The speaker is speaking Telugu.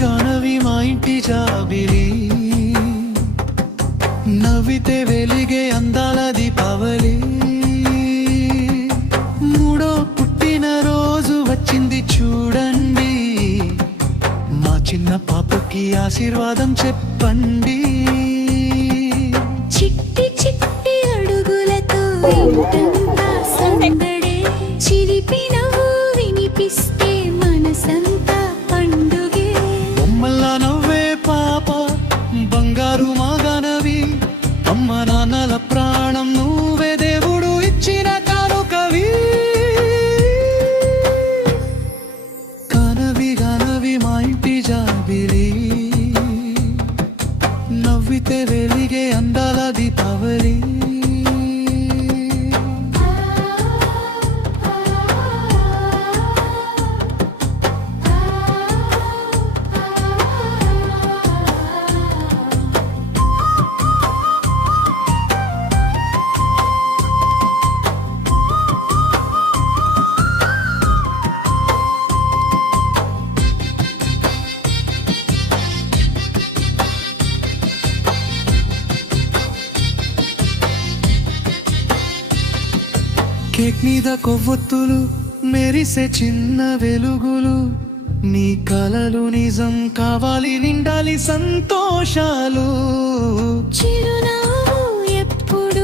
గానవి మా ఇంటి జాబిలి, నవ్వితే వెలిగే అందాల దీపావళి. మూడో పుట్టిన రోజు వచ్చింది చూడండి, మా చిన్న పాపకి ఆశీర్వాదం చెప్పండి. చిట్టి చిట్టి అడుగులతో ఇంటంతా సందడే, చిలిపి నవ్వు వినిపిస్తే మనసంతా పండుగే. బొమ్మల్లా నవ్వే పాప బంగారు మా గానవి, అమ్మ నాన్నల ప్రాణం నువ్వే, దేవుడు ఇచ్చిన కానుకవి. గానవి గానవి మా ఇంటి జాబిలి, నవ్వితే వెలిగే అందాల దీపావళి. కేక్ మీద కొవ్వొత్తులు మెరిసే చిన్న వెలుగులు, నీ కలలు నిజం కావాలి, నిండాలి సంతోషాలు. చిరునవ్వు ఎప్పుడు